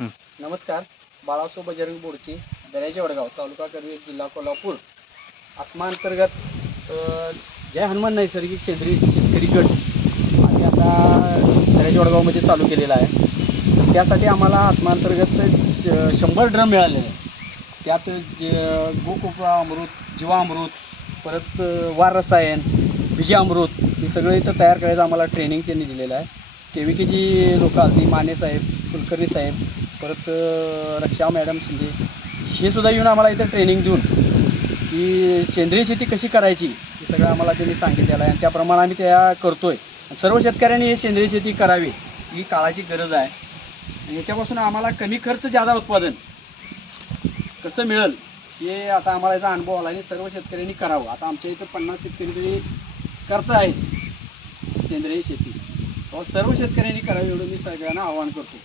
नमस्कार बाळासो बजरंग बोडके दर्याचे वडगाव तालुका कर्वे जिल्हा कोल्हापूर. आत्मांतर्गत जय हनुमान नैसर्गिक सेंद्रिय शेतकरी गट. आम्ही आता दर्याचे वडगावमध्ये चालू केलेला आहे. त्यासाठी आम्हाला आत्मांतर्गत श- शंभर ड्रम मिळालेले आहे त्यात जे गोकुपा अमृत जीवामृत परत वार रसायन विजयामृत हे सगळं इथं तयार करायचं आम्हाला ट्रेनिंग त्यांनी दिलेलं आहे. के व्ही केची लोकं आली माने साहेब कुलकर्णी साहेब परत रक्षा मॅडम शिंदे हे सुद्धा येऊन आम्हाला इथं ट्रेनिंग देऊन की सेंद्रिय शेती कशी करायची हे सगळं आम्हाला त्यांनी सांगितलेलं आहे. आणि त्याप्रमाणे आम्ही त्या करतो आहे सर्व शेतकऱ्यांनी हे सेंद्रिय शेती करावी ही काळाची गरज आहे. आणि याच्यापासून आम्हाला कमी खर्च जादा उत्पादन कसं मिळेल हे आता आम्हाला याचा अनुभव आला आणि सर्व शेतकऱ्यांनी करावं. आता आमच्या इथं पन्नास शेतकरी तरी करत आहेत सेंद्रिय शेती. सर्व शेतकऱ्यांनी करावी एवढं मी सगळ्यांना आवाहन करतो.